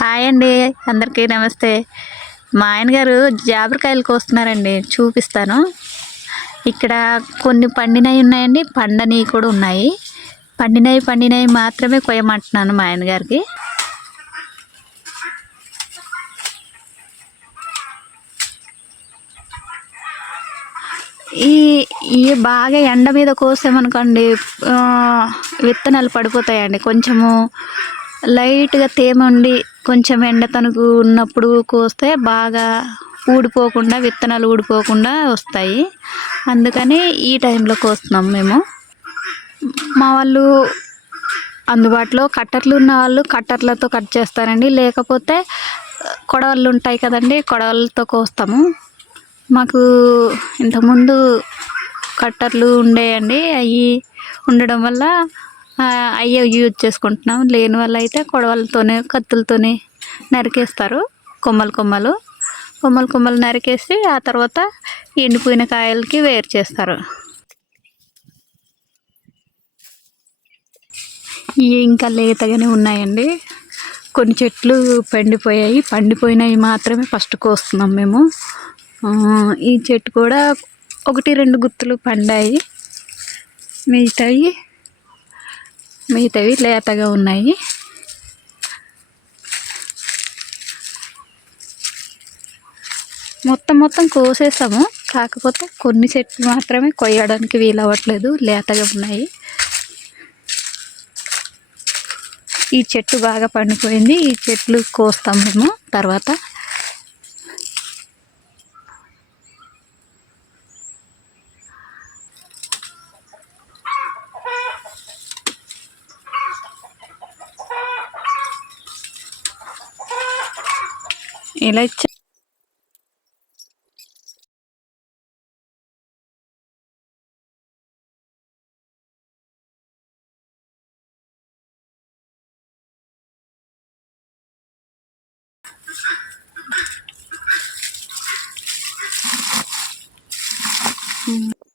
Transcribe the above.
Hi అండి అందరికీ నమస్తే. మా ఆయన గారు జాబరికాయలు కోస్తున్నారండి చూపిస్తాను. ఇక్కడ కొన్ని పండినవి ఉన్నాయండి పండనివి కూడా ఉన్నాయి. పండినవి పండినవి మాత్రమే కొయ్యమంటున్నాను మా ఆయన గారికి ఈ ఈ బాగా ఎండ మీద కోసామనుకోండి విత్తనాలు పడిపోతాయండి. కొంచెము లైట్గా తేమ ఉండి కొంచెం ఎండ తణుకు ఉన్నప్పుడు కోస్తే బాగా ఊడిపోకుండా విత్తనాలు ఊడిపోకుండా వస్తాయి. అందుకని ఈ టైంలో కోస్తున్నాం మేము. మా వాళ్ళు అందుబాటులో కట్టర్లు ఉన్న వాళ్ళు కట్టర్లతో కట్ చేస్తారండి. లేకపోతే కొడవళ్ళు ఉంటాయి కదండి కొడవలతో కోస్తాము. మాకు ఇంతకుముందు కట్టర్లు ఉండేయండి. అవి ఉండడం వల్ల అయ్యే యూజ్ చేసుకుంటున్నాం. లేని వల్ల అయితే కొడవలతోనే కత్తులతోనే నరికేస్తారు. కొమ్మలు కొమ్మలు. కొమ్మలు కొమ్మలు నరికేసి ఆ తర్వాత ఎండిపోయిన కాయలకి వేరు చేస్తారు. ఇంకా లేతగానే ఉన్నాయండి. కొన్ని చెట్లు పండిపోయాయి. పండిపోయినవి మాత్రమే ఫస్ట్ కోస్తున్నాం మేము. ఈ చెట్టు కూడా ఒకటి రెండు గుత్తులు పండాయి. మిగతాయి మిగతావి లేతగా ఉన్నాయి. మొత్తం మొత్తం కోసేసాము కాకపోతే కొన్ని చెట్లు మాత్రమే కొయ్యడానికి వీలవ్వట్లేదు లేతగా ఉన్నాయి. ఈ చెట్టు బాగా పండిపోయింది. ఈ చెట్లు కోస్తాం మేము. తర్వాత இலைச்ச Mm-hmm.